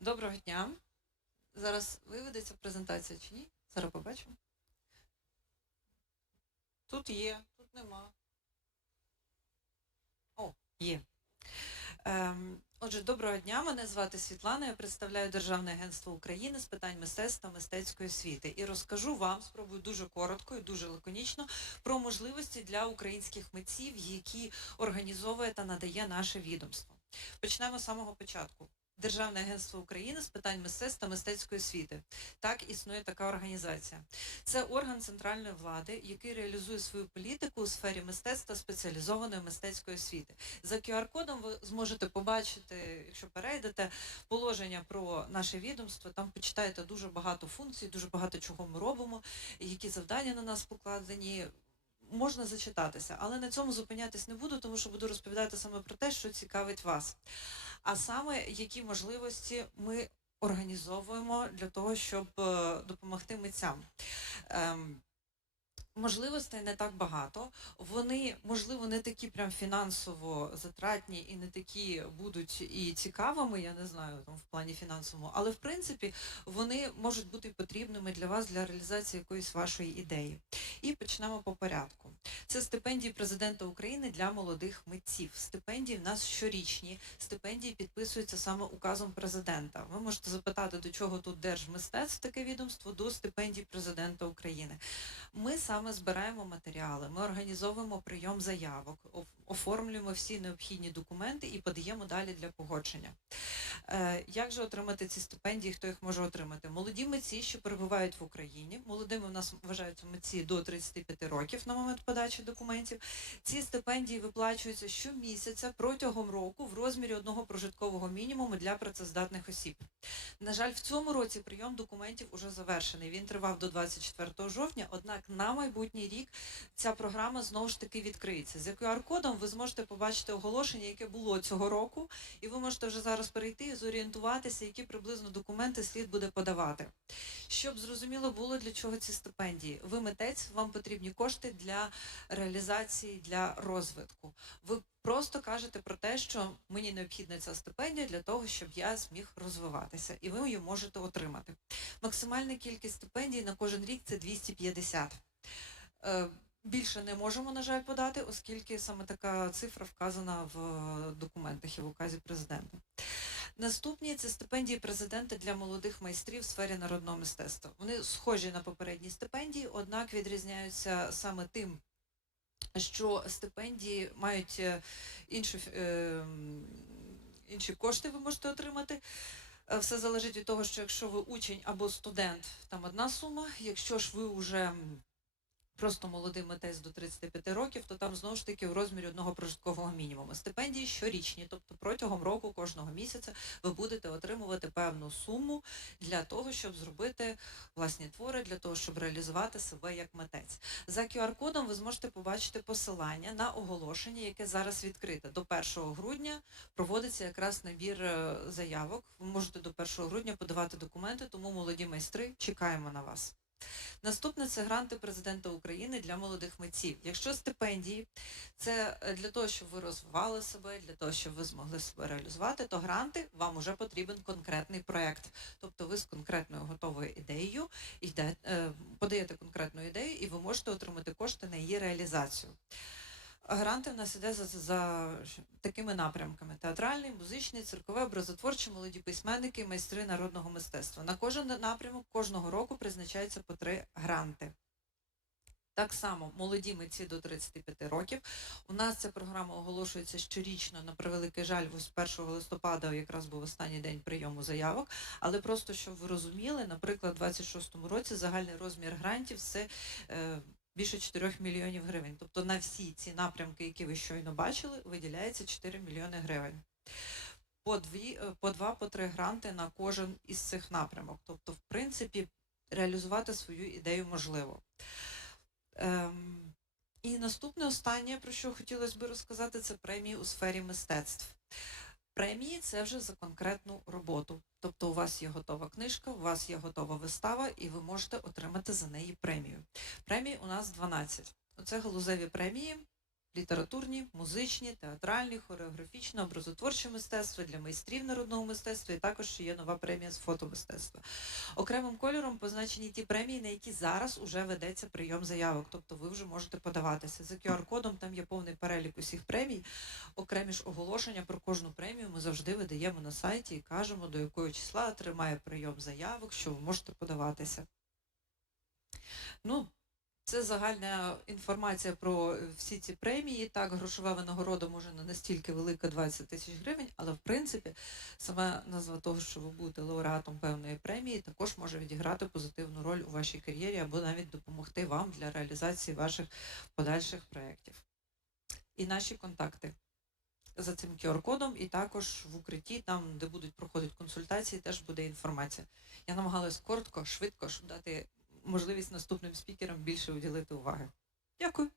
Доброго дня. Зараз виведеться презентація чи ні? Зараз побачимо. Тут є, тут нема. О, є. Ем, отже, доброго дня. Мене звати Світлана. Я представляю Державне агентство України з питань мистецтв та мистецької освіти. І розкажу вам, спробую дуже коротко і дуже лаконічно, про можливості для українських митців, які організовує та надає наше відомство. Почнемо з самого початку. Державне агентство України з питань мистецтв та мистецької освіти. Так існує така організація. Це орган центральної влади, який реалізує свою політику у сфері мистецтва спеціалізованої мистецької освіти. За QR-кодом ви зможете побачити, якщо перейдете, положення про наше відомство. Там почитаєте дуже багато функцій, дуже багато чого ми робимо, які завдання на нас покладені. Можна зачитатися, але на цьому зупинятись не буду, тому що буду розповідати саме про те, що цікавить вас. А саме які можливості ми організовуємо для того, щоб е, допомогти митцям. Ем, Можливостей не так багато. Вони, можливо, не такі прям фінансово затратні і не такі будуть і цікавими, я не знаю, там в плані фінансовому, але в принципі вони можуть бути потрібними для вас для реалізації якоїсь вашої ідеї. І почнемо по порядку. Це стипендії президента України для молодих митців. Стипендії в нас щорічні. Стипендії підписуються саме указом президента. Ви можете запитати, до чого тут держмистецтв таке відомство, до стипендій президента України. Ми саме збираємо матеріали, ми організовуємо прийом заявок, оформлюємо всі необхідні документи і подаємо далі для погодження. Е, Як же отримати ці стипендії? Хто їх може отримати? Молоді митці, що перебувають в Україні. Молодими в нас вважаються митці до 35 років на момент подачі документів. Ці стипендії виплачуються щомісяця протягом року в розмірі одного прожиткового мінімуму для працездатних осіб. На жаль, в цьому році прийом документів уже завершений. Він тривав до 24 жовтня. Однак на майбутній рік ця програма знову ж таки відкриється. З QR-кодом ви зможете побачити оголошення, яке було цього року, і ви можете вже зараз перейти і зорієнтуватися, які приблизно документи слід буде подавати. Щоб зрозуміло було для чого ці стипендії. Ви митець, вам потрібні кошти для реалізації, для розвитку. Ви просто кажете про те, що мені необхідна ця стипендія для того, щоб я зміг розвиватися, і ви її можете отримати. Максимальна кількість стипендій на кожен рік це 250. Е, Більше не можемо, на жаль, подати, оскільки саме така цифра вказана в документах і в указі президента. Наступні це стипендії президента для молодих майстрів в сфері народного мистецтва. Вони схожі на попередні стипендії, однак відрізняються саме тим, що стипендії мають е, інші, е, інші кошти, ви можете отримати. Е, Все залежить від того, що якщо ви учень або студент, там одна сума. Якщо ж ви вже просто молодий митець до 35 років, то там знову ж таки в розмірі одного прожиткового мінімуму. Стипендії щорічні, тобто протягом року кожного місяця ви будете отримувати певну суму для того, щоб зробити власні твори, для того, щоб реалізувати себе як митець. За QR-кодом ви зможете побачити посилання на оголошення, яке зараз відкрите. До 1 грудня проводиться якраз набір е, заявок. Ви можете до 1 грудня подавати документи, тому молоді майстри чекаємо на вас. Наступне це гранти президента України для молодих митців. Якщо стипендії це е, для того, щоб ви розвивали себе, для того, щоб ви змогли себе реалізувати, то гранти вам уже потрібен конкретний проект. Тобто ви з конкретною готовою ідеєю йде, е, подаєте конкретну ідею, і ви можете отримати кошти на її реалізацію. Гранти в нас іде за, за, за такими напрямками: театральний, музичний, цирковий, образотворчі, молоді письменники, майстри народного мистецтва. На кожен напрямок кожного року призначається по три гранти. Так само молоді митці до 35 років. У нас ця програма оголошується щорічно, на превеликий жаль, ось 1 листопада якраз був останній день прийому заявок. Але просто щоб ви розуміли, наприклад, у 26-му році загальний розмір грантів це е, більше 4 мільйонів гривень. Тобто на всі ці напрямки, які ви щойно бачили, виділяється 4 мільйони гривень. По дві, е, по два, по три гранти на кожен із цих напрямок. Тобто, в принципі, реалізувати свою ідею можливо. Ем, і наступне останнє, про що хотілося би розказати, це премії у сфері мистецтв. Премії це вже за конкретну роботу. Тобто у вас є готова книжка, у вас є готова вистава, і ви можете отримати за неї премію. Премій у нас 12. Оце галузеві премії літературні, музичні, театральні, хореографічні, образотворче мистецтво для майстрів народного мистецтва, і також ще є нова премія з фотомистецтва. Окремим кольором позначені ті премії, на які зараз уже ведеться прийом заявок. Тобто ви вже можете подаватися. За QR-кодом там є повний перелік усіх премій. Окремі ж оголошення про кожну премію ми завжди видаємо на сайті і кажемо, до якого числа тримає прийом заявок, що ви можете подаватися. Ну, це загальна інформація про всі ці премії. Так, грошова винагорода може не настільки велика 20 тисяч гривень, але в принципі саме назва того, що ви будете лауреатом певної премії, також може відіграти позитивну роль у вашій кар'єрі або навіть допомогти вам для реалізації ваших подальших проєктів. І наші контакти за цим QR-кодом, і також в укритті, там, де будуть проходити консультації, теж буде інформація. Я намагалась коротко, швидко, щоб дати можливість наступним спікерам більше уділити уваги. Дякую.